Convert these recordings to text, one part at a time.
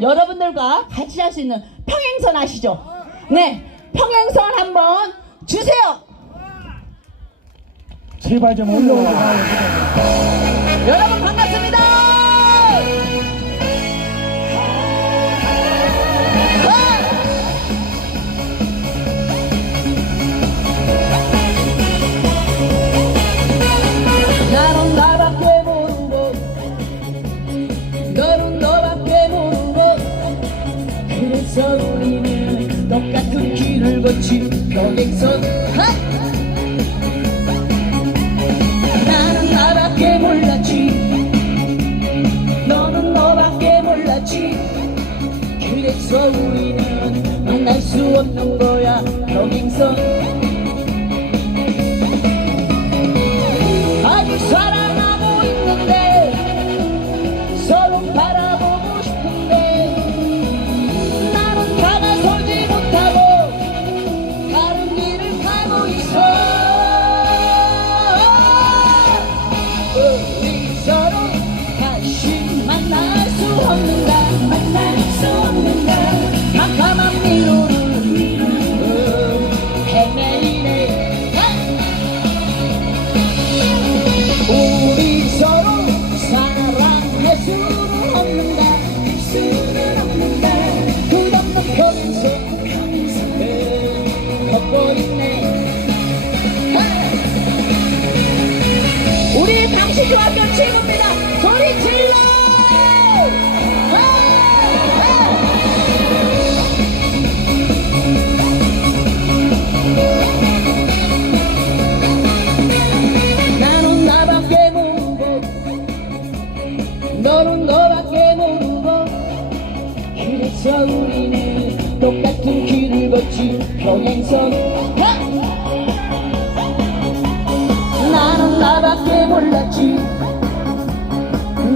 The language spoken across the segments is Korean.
여러분들과 같이 할 수 있는 평행선 아시죠? 네, 평행선 한번 주세요. 제발 좀 올라오라. 여러분 반갑습니다. 그래서 우리는 똑같은 길을 걷지 평행선. 하! 나는 나밖에 몰랐지. 너는 너밖에 몰랐지. 그래서 우리는 만날 수 없는 거야 평행선 친구입니다. 소리 질러! 나는 나밖에 모르고 너는 너밖에 모르고 그래서 우리는 똑같은 길을 걷지 평행선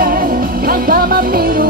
없는가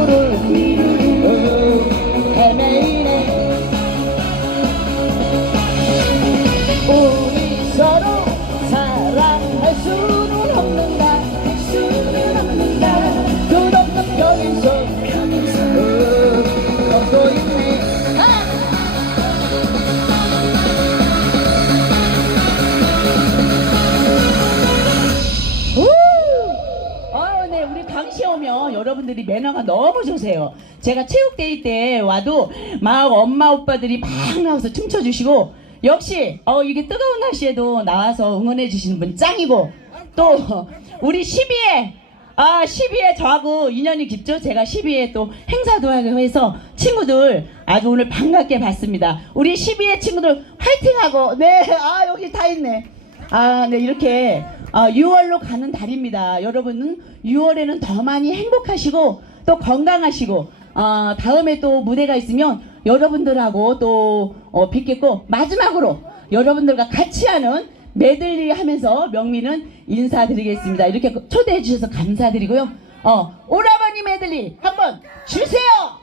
여러분들이 매너가 너무 좋으세요. 제가 체육대회 때 와도 막 엄마 오빠들이 막 나와서 춤춰주시고 역시 어 이게 뜨거운 날씨에도 나와서 응원해 주시는 분 짱이고 또 우리 12회 아 12회 저하고 인연이 깊죠. 제가 12회 또 행사도 하고 해서 친구들 아주 오늘 반갑게 봤습니다. 우리 12회 친구들 화이팅하고 네 아 여기 다 있네. 아, 네, 이렇게 아, 6월로 가는 달입니다. 여러분은 6월에는 더 많이 행복하시고 또 건강하시고 어, 다음에 또 무대가 있으면 여러분들하고 또 어, 뵙겠고 마지막으로 여러분들과 같이 하는 메들리 하면서 명미는 인사드리겠습니다. 이렇게 초대해 주셔서 감사드리고요. 어, 오라버니 메들리 한번 주세요.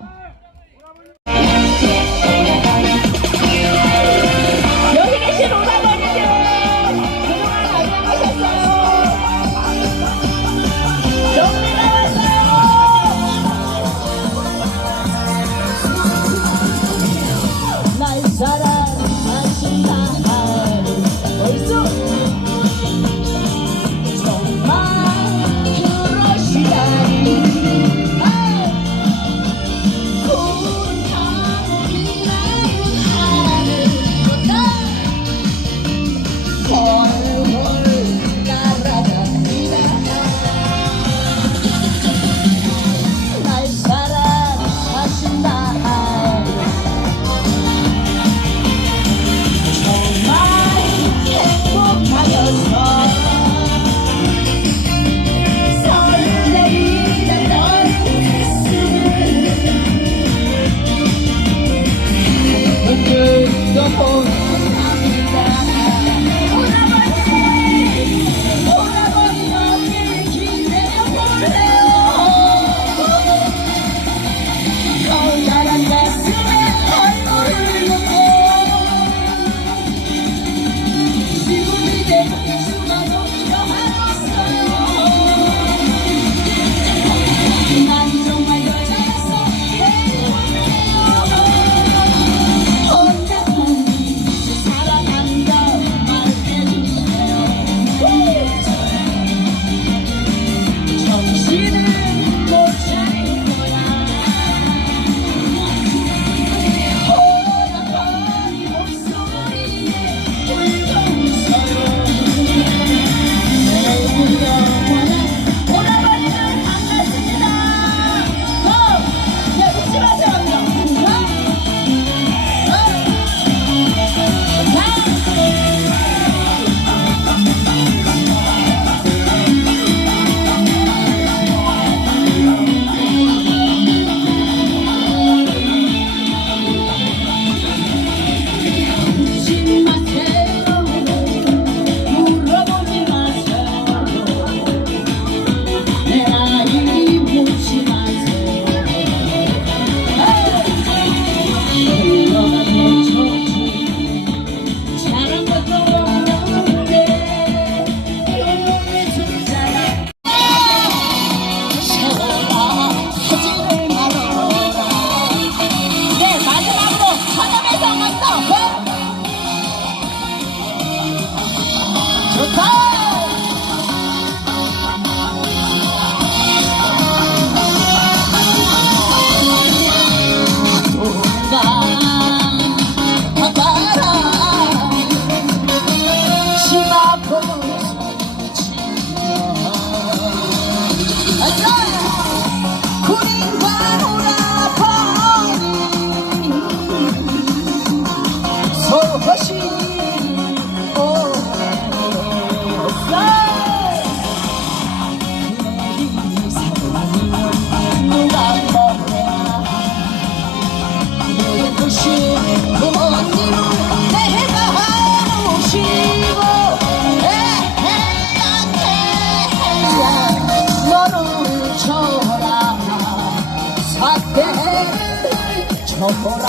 줘보라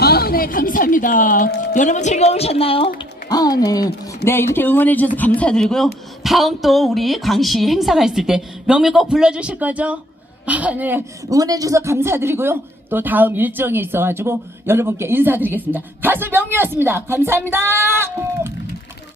아, 네, 감사합니다. 여러분 즐거우셨나요? 아, 네. 네, 이렇게 응원해주셔서 감사드리고요. 다음 또 우리 광시 행사가 있을 때 명명 꼭 불러주실 거죠? 아, 네. 응원해주셔서 감사드리고요. 또 다음 일정이 있어가지고 여러분께 인사드리겠습니다. 가수 명미였습니다. 감사합니다.